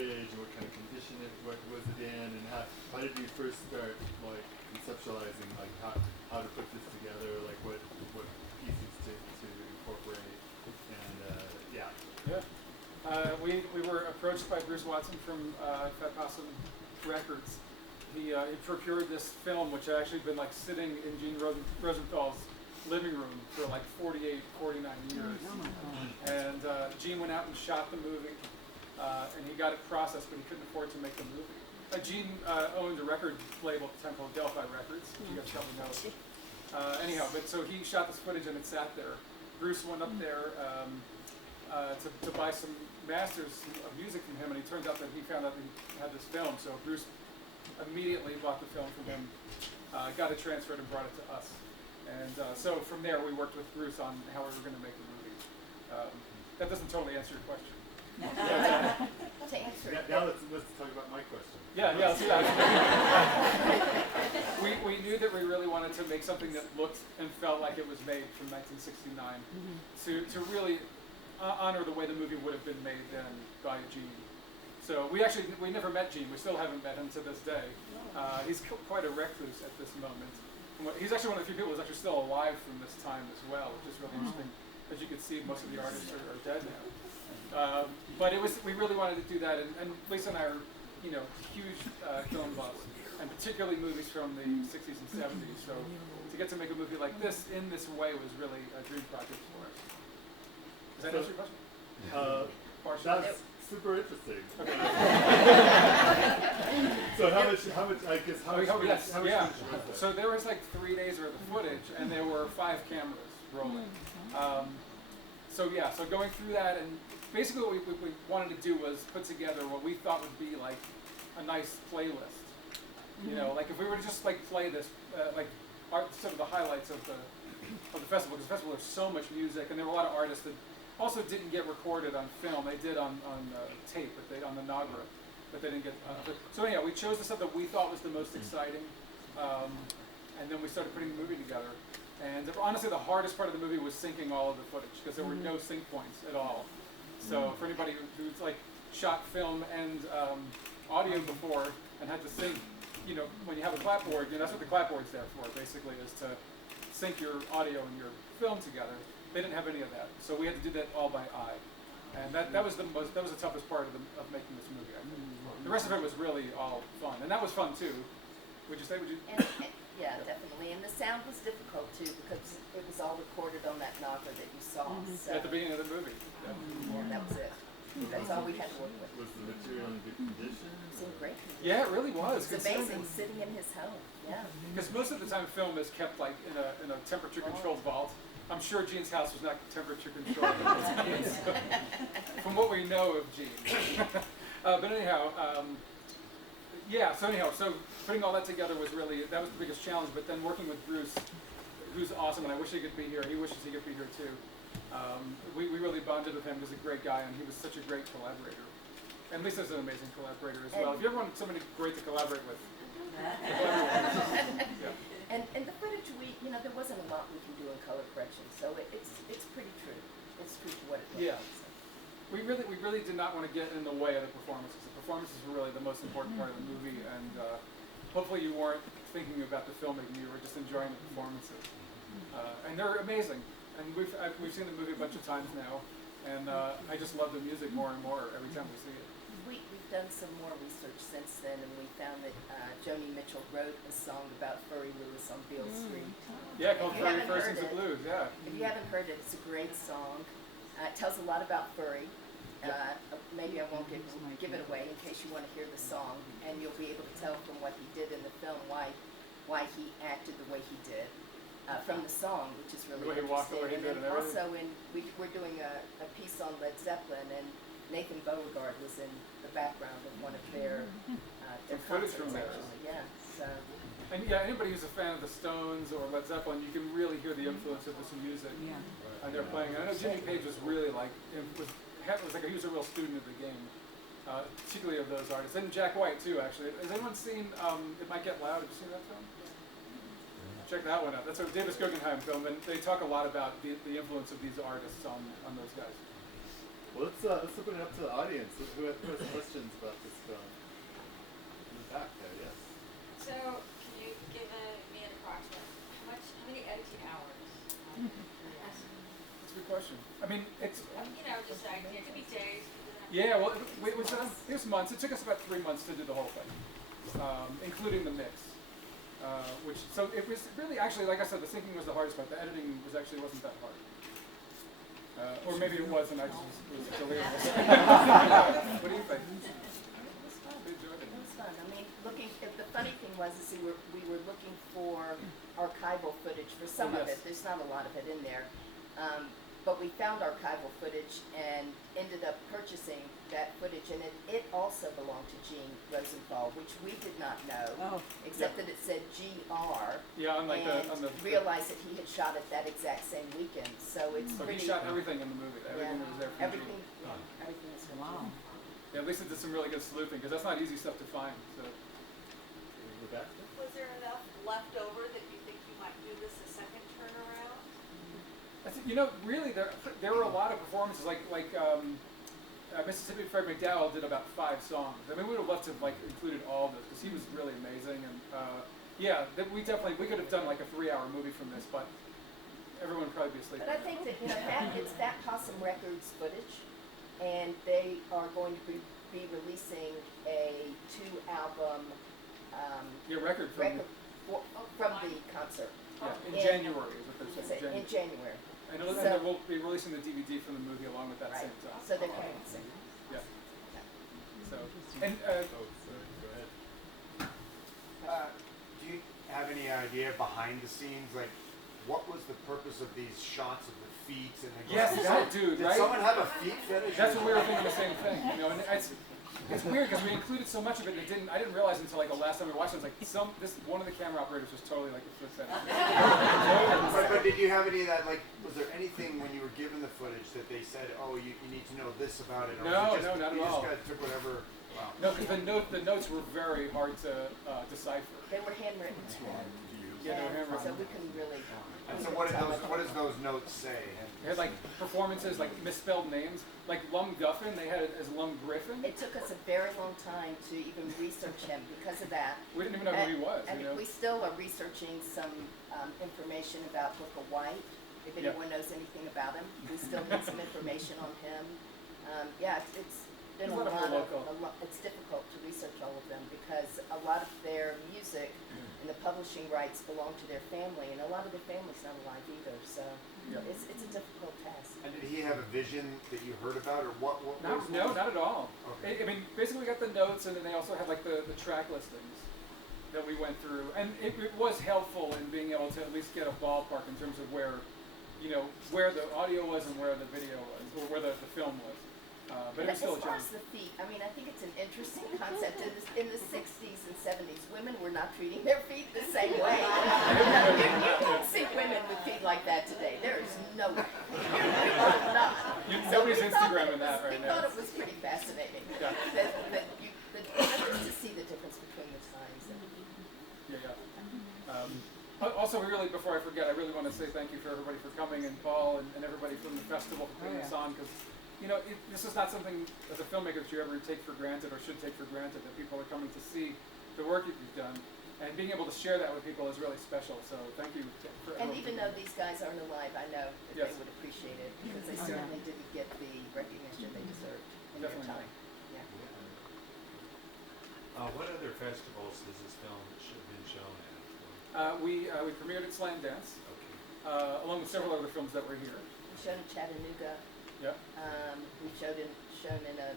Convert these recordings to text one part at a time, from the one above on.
footage and what kind of condition what was it in, and how did you first start like conceptualizing like how to put this together, like what pieces to incorporate, and yeah. We were approached by Bruce Watson from Fat Possum Records. He procured this film, which had actually been like sitting in Gene Rosenthal's living room for like 48, 49 years. And Gene went out and shot the movie, and he got it processed, but he couldn't afford to make the movie. Gene owned a record label at the time called Delphi Records, which you guys probably know. Anyhow, but so he shot this footage and it sat there. Bruce went up there to buy some masters of music from him, and it turns out that he found out that he had this film. So Bruce immediately bought the film from him, got it transferred, and brought it to us. And so from there, we worked with Bruce on how we were going to make the movie. That doesn't totally answer your question. To answer it. Now let's talk about my question. Yeah, let's do that. we knew that we really wanted to make something that looked and felt like it was made from 1969, to really honor the way the movie would have been made then by Gene. So we never met Gene. We still haven't met him to this day. He's quite a recluse at this moment. He's actually one of the few people who's actually still alive from this time as well, which is really interesting. As you can see, most of the artists are dead now. But we really wanted to do that, and Lisa and I are, huge film buffs, and particularly movies from the 60s and 70s. So to get to make a movie like this in this way was really a dream project for us. Does that answer your question? That's super interesting. Okay. So how much was that? So there was like 3 days worth of footage, and there were 5 cameras rolling. So going through that, and basically what we wanted to do was put together what we thought would be like a nice playlist. Like if we were to just like play this, some of the highlights of the festival, because the festival there's so much music, and there were a lot of artists that also didn't get recorded on film. They did on tape, but on the Nagra, but they didn't get. So anyhow, we chose the stuff that we thought was the most exciting, and then we started putting the movie together. And honestly, the hardest part of the movie was syncing all of the footage, because there were no sync points at all. So for anybody who's like shot film and audio before and had to sync, when you have a clapboard, that's what the clapboard's there for, basically, is to sync your audio and your film together. They didn't have any of that, so we had to do that all by eye, and that was the toughest part of making this movie. I think. The rest of it was really all fun, and that was fun too. Would you say? Yeah, definitely. And the sound was difficult too, because it was all recorded on that Nagra that you saw. So. At the beginning of the movie. Yeah, that was it. That's all we had to work with. Was the material in good condition? It was in great condition. Yeah, it really was. It was amazing sitting in his home. Yeah. Because most of the time, film is kept like in a temperature-controlled vault. I'm sure Gene's house was not temperature-controlled. From what we know of Gene. But anyhow. So putting all that together was that was the biggest challenge, but then working with Bruce, who's awesome, and I wish he could be here, he wishes he could be here too. We really bonded with him. He was a great guy, and he was such a great collaborator. And Lisa's an amazing collaborator as well. If you ever want somebody great to collaborate with, And the footage, there wasn't a lot we can do in color correction, so it's pretty true. It's true to what it was. Yeah. We really did not want to get in the way of the performances. The performances were really the most important part of the movie, and hopefully you weren't thinking about the filmmaking, you were just enjoying the performances. And they're amazing. And we've seen the movie a bunch of times now, and I just love the music more and more every time we see it. We've done some more research since then, and we found that Joni Mitchell wrote a song about Furry Lewis on Beale Street. Yeah, called Furry First Sings the Blues, yeah. If you haven't heard it, it's a great song. It tells a lot about furry. Maybe I won't give it away in case you want to hear the song, and you'll be able to tell from what he did in the film why he acted the way he did from the song, which is really interesting. And then also we're doing a piece on Led Zeppelin, and Nathan Beauregard was in the background of one of their footage concerts, from there. actually. Yeah. So. And anybody who's a fan of the Stones or Led Zeppelin, you can really hear the influence of this music. And they're playing. I know Jimmy Page was really like he was a real student of the game, particularly of those artists. And Jack White too, actually. Has anyone seen It Might Get Loud? Have you seen that film? Check that one out. That's a Davis Guggenheim film, and they talk a lot about the influence of these artists on those guys. Well, let's open it up to the audience. Who has questions about question. I mean, it's Just it could be days. yeah. Well, it was months. It took us about 3 months to do the whole thing, including the mix. So it was really actually, like I said, the syncing was the hardest part. The editing wasn't that hard. Or maybe it was, and I just was delirious. What do you think? It was fun. You enjoyed it? It was fun. I mean, the funny thing was is we were looking for archival footage for some of it. There's not a lot of it in there. But we found archival footage and ended up purchasing that footage, and it also belonged to Gene Rosenthal, which we did not know, except that it said GR. Yeah, on realized that he had shot it that exact same weekend. So it's so pretty. he shot everything in the movie. Everything that was there from everything. Gene. Yeah, everything was from Wow. Gene. Yeah, Lisa did some really good sleuthing because that's not easy stuff to find. So. Rebecca? Was there enough left over that you think you might do this a second turnaround? Really, there were a lot of performances. Like Mississippi Fred McDowell did about 5 songs. I mean, we would have loved to have included all of this because he was really amazing. And we could have done like a 3-hour movie from this, but everyone would probably be asleep. But I think that it's that Possum Records footage, and they are going to be releasing a 2-album record from from the concert. in January is what they're saying. In January. And we'll be releasing the DVD from the movie along with that Right. same time. So they're coming soon. Yeah. So and Oh, sorry. Go ahead. Do you have any idea behind the scenes, like what was the purpose of these shots of the feet and the yes, that dude, Did right? someone have a feet fetish? That's what we were thinking the same thing. And it's weird because we included so much of it and I didn't realize until like the last time we watched it. I was like, one of the camera operators was totally like a foot fetish. But did you have any of that, like, was there anything when you were given the footage that they said, oh, you need to know this about it? Or No, was it just, no, not at you all. just took whatever, wow. No, because the notes were very hard to decipher. They were handwritten. Yeah, they were handwritten. So we couldn't really. And so what does those notes say? They had like performances, like misspelled names, like Lum Guffin. They had it as Lum Griffin. It took us a very long time to even research him because of that. We didn't even know who he was. And we still are researching some information about Booker White. If anyone knows anything about him, we still need some information on him. It's been it's difficult to research all of them because a lot of their music and the publishing rights belong to their family, and a lot of their family's not alive either. So it's a difficult task. And did he have a vision that you heard about, or what No, not at all. Okay. I mean, basically we got the notes, and then they also had like the track listings that we went through, and it was helpful in being able to at least get a ballpark in terms of where the audio was and where the video was, or where the film was. But it was still a as far challenge. as the feet, I mean, I think it's an interesting concept. In the 60s and 70s, women were not treating their feet the same way. You don't see women with feet like that today. There is no way. You will not. Nobody's Instagramming that right now. We thought it was pretty fascinating. Yeah. Just to see the difference between the times. Also, before I forget, I really want to say thank you for everybody for coming, and Paul and everybody from the festival for putting this on, because this is not something as a filmmaker that you ever take for granted or should take for granted, that people are coming to see the work that you've done, and being able to share that with people is really special. So thank you for everyone. And even though these guys aren't alive, I know that Yes. they would appreciate it because they certainly didn't get the recognition they deserved in Definitely their time. Yeah. What other festivals has this film been shown at? We premiered at Slam Dance, Okay. along with several other films that were here. We showed in Chattanooga. Yeah. We've shown in a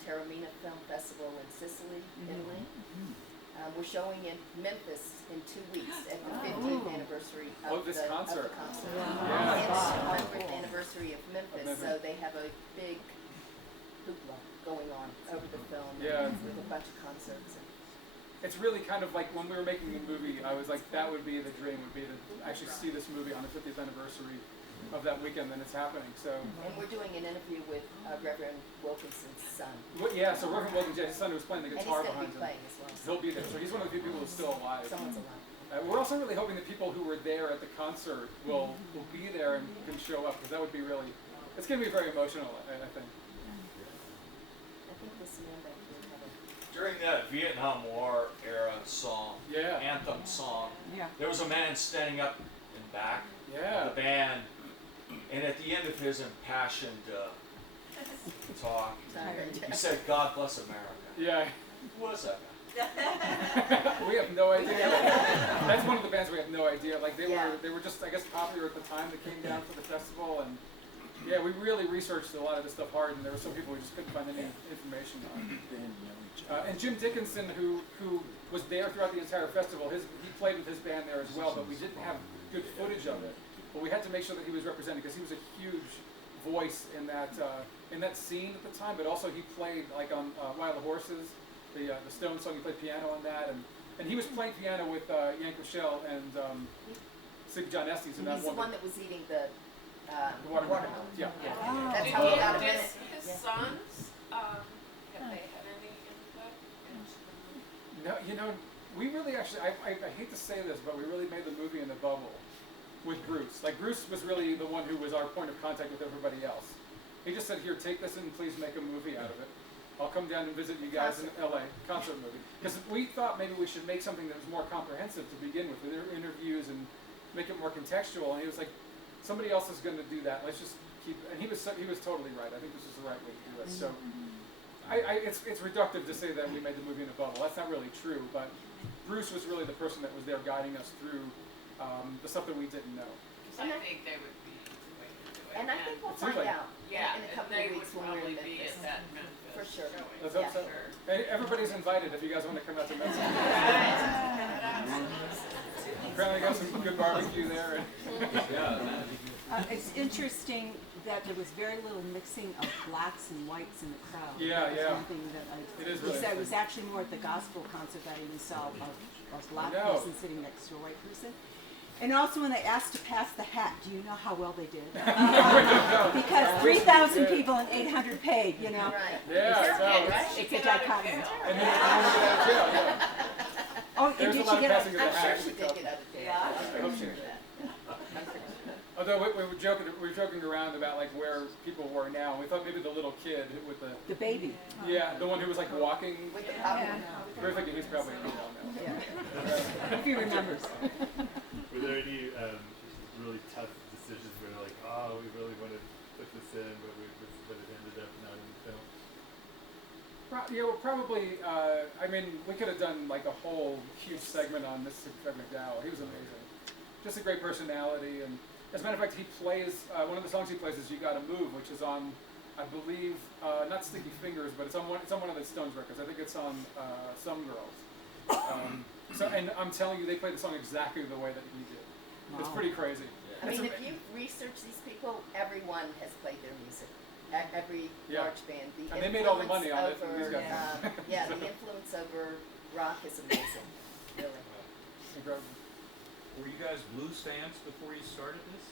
Taormina Film Festival in Sicily, Italy. We're showing in Memphis in 2 weeks at the 15th anniversary of this the concert. concert. Yeah. It's the 100th anniversary of Memphis, so they have a big hoopla going on over the film with a bunch of concerts. It's really kind of like when we were making the movie, I was like, that would be the dream, would be to actually see this movie on the 50th anniversary of that weekend, and it's happening. So. And we're doing an interview with Reverend Wilkinson's son. So Reverend Wilkins, his son who's playing the guitar and he's behind him. playing as well. He'll be there. So he's one of the few people who's still alive. Someone's alive. We're also really hoping that people who were there at the concert will be there and can show up, because that would be really, it's going to be very emotional, I think. I think this man back here had a... During that Vietnam War era song, anthem song, there was a man standing up in back of the band, And at the end of his impassioned talk, Sorry. he said, "God bless America." Yeah. Who was that guy? We have no idea. That's one of the bands we have no idea. Like Yeah. they were just, I guess, popular at the time that came down for the festival, and yeah, we really researched a lot of this stuff hard, and there were some people we just couldn't find any information on. And Jim Dickinson, who was there throughout the entire festival, he played with his band there as well, but we didn't have good footage of it. But we had to make sure that he was represented because he was a huge voice in that scene at the time. But also he played like on Wild Horses, the Stones song. He played piano on that, and he was playing piano with Yank Rochelle and Sleepy John Estes in that He's the one. one that was eating the Watermelon. Yeah. That's how we got him in it. His Yeah. sons, have they had any input? No, you know, we really actually, I hate to say this, but we really made the movie in the bubble with Bruce. Like, Bruce was really the one who was our point of contact with everybody else. He just said, here, take this and please make a movie out of it. I'll come down and visit you guys in LA, concert movie. Because we thought maybe we should make something that was more comprehensive to begin with interviews and make it more contextual. And he was like, somebody else is going to do that. Let's just keep, and he was totally right. I think this is the right way to do it. So it's reductive to say that we made the movie in a bubble. That's not really true, but Bruce was really the person that was there guiding us through the stuff that we didn't know. I think they would be the way to do it. And I think we'll It seems find like- out Yeah, in a couple they of would weeks when we're probably in be Memphis. at that Memphis For sure. showing. Let's hope Yeah. so. Hey, everybody's invited if you guys want to come out to Memphis. Apparently got some good barbecue there. It's interesting that there was very little mixing of blacks and whites in the crowd. Yeah, That was yeah. one thing that It is we really said it was interesting. actually more at the gospel concert that I even saw a black I know. person sitting next to a white person. And also when they asked to pass the hat, do you know how well they did? Because 3,000 people and 800 paid, you know. Right. Yeah, It's so okay, it's- right? It's a dichotomy. And then we're going to get out of jail, yeah. Oh, and There's did a lot she of get passing a, of the I'm sure hat. she did get out of jail. Yeah. I hope she did. Although we were joking around about like where people were now. We thought maybe the little kid with the baby? yeah, the one who was like walking. With the problem. We're thinking he's probably in jail now. Yeah. If he remembers. Were there any really tough decisions where like, oh, we really want to put this in, but it ended up not in the film? Yeah, well, probably. I mean, we could have done like a whole huge segment on Mississippi Fred McDowell. He was amazing. Just a great personality, and as a matter of fact, he plays one of the songs he plays is "You Gotta Move," which is on, I believe, not Sticky Fingers, but it's on one of the Stones records. I think it's on Some Girls. And I'm telling you, they play the song exactly the way that he did. It's Wow. pretty crazy. I mean, if you research these people, everyone has played their music. Every Yeah. large band. The And they made all the influence money on it, over, these guys. yeah, the influence over rock is amazing. Really. Incredible. Were you guys blues fans before you started this?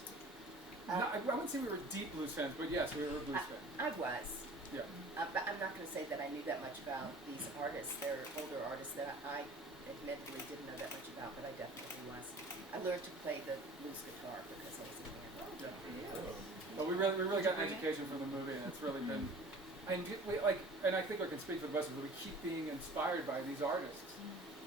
I wouldn't say we were deep blues fans, but yes, we were a blues fans. I was. Yeah. But I'm not going to say that I knew that much about these artists. They're older artists that I admittedly didn't know that much about, but I definitely was. I learned to play the blues guitar because I was in the band. Yeah. But we really got an education from the movie, and it's really been, and I think I can speak for the rest of us, but we keep being inspired by these artists.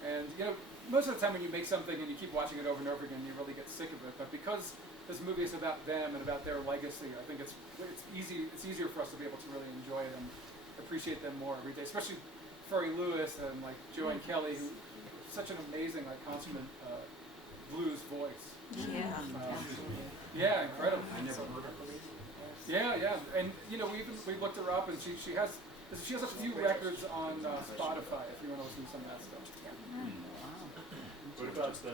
And you know, most of the time when you make something and you keep watching it over and over again, you really get sick of it. But because this movie is about them and about their legacy, I think it's easier for us to be able to really enjoy them, appreciate them more every day. Especially Furry Lewis and like Joanne Kelly, who such an amazing like consummate blues voice. Yeah. Yeah, incredible. I never heard of it. Yeah, and you know we looked her up, and she has a few records on Spotify if you want to listen to some of that stuff. What about the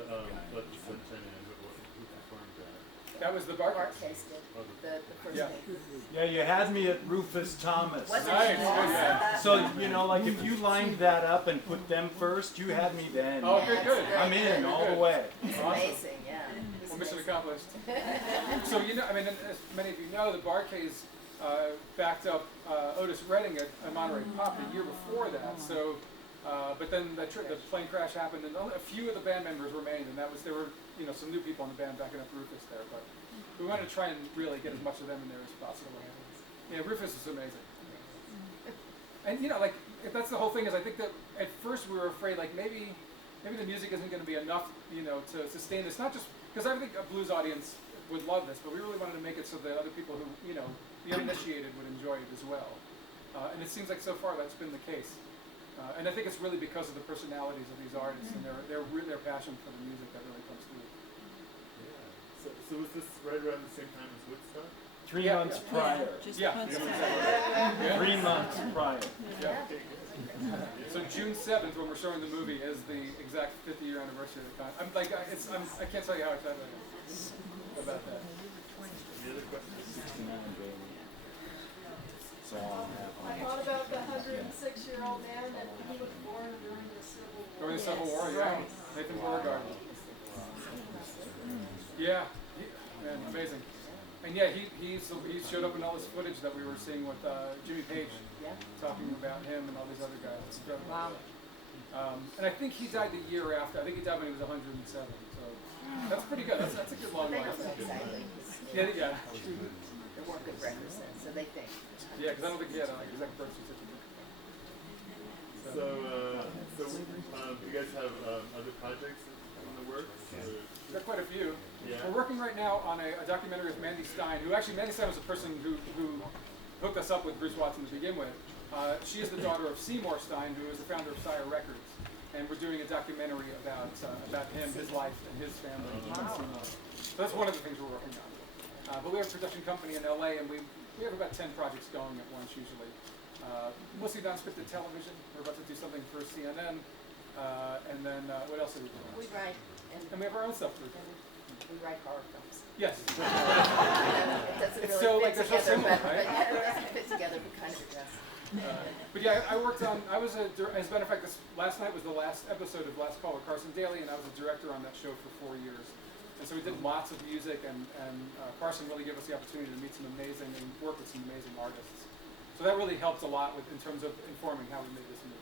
Let the Sun Shine In? Who performed that? That was the Bart Barclays. Case did the first Yeah. name. Yeah, you had me at Rufus Thomas. Was it? Nice, good, yeah. So, you know, like if you lined that up and put them first, you had me then. Oh, Yeah, good, that's good. great. I'm in all the way. It's Awesome. amazing, yeah. It's Well, mission amazing. accomplished. So you know, I mean, as many of you know, the Barclays backed up Otis Redding at Monterey Pop the year before that. So, but then the plane crash happened, and only a few of the band members remained, and there were some new people in the band backing up Rufus there. But we wanted to try and really get as much of them in there as possible. Yeah, Rufus is amazing. And you know, like that's the whole thing is I think that at first we were afraid like maybe the music isn't going to be enough, to sustain this. Not just because I think a blues audience would love this, but we really wanted to make it so that other people who, you know, the uninitiated would enjoy it as well. And it seems like so far that's been the case. And I think it's really because of the personalities of these artists and their passion for the music that really comes through. Yeah. So was this right around the same time as Woodstock? 3 Yeah, months yeah. prior. Just Yeah. coincided. 3 months prior. Yeah. Okay, good. So June 7th, when we're showing the movie, is the exact 50-year anniversary of the con. I can't tell you how excited I am about that. Any other questions? 69, baby. So I'll have I thought about the 106-year-old man that he was born during the Civil War. During the Civil War, yeah. right. Nathan Beauregard. Yeah, man, amazing. And yeah, he showed up in all this footage that we were seeing with Jimmy Page, Yeah. talking about him and all these other guys. It's incredible. Wow. And I think he died the year after. I think he died when he was 107. So that's pretty good. That's a good long They life. don't know exactly. Yeah, yeah. There weren't good records then, so they think. Yeah, because I don't think he had an exact birth certificate. So do you guys have other projects in the works? Or? Got quite a few. Yeah. We're working right now on a documentary with Mandy Stein, who actually, Mandy Stein was the person who hooked us up with Bruce Watson to begin with. She is the daughter of Seymour Stein, who is the founder of Sire Records. And we're doing a documentary about him, his life, and his family. Wow. So that's one of the things we're working on. But we have a production company in LA, and we have about 10 projects going at once usually. Mostly non-scripted television. We're about to do something for CNN. And then what else are we doing? We write, and And we have our own stuff to do. we write horror films. Yes. It doesn't It's really so, fit like, they're so together, similar, but right? yeah, it doesn't fit together, but kind of it does. But yeah, I worked on, as a matter of fact, last night was the last episode of Last Call with Carson Daly, and I was a director on that show for 4 years. And so we did lots of music, and Carson really gave us the opportunity to meet some amazing, and work with some amazing artists. So that really helped a lot in terms of informing how we made this movie.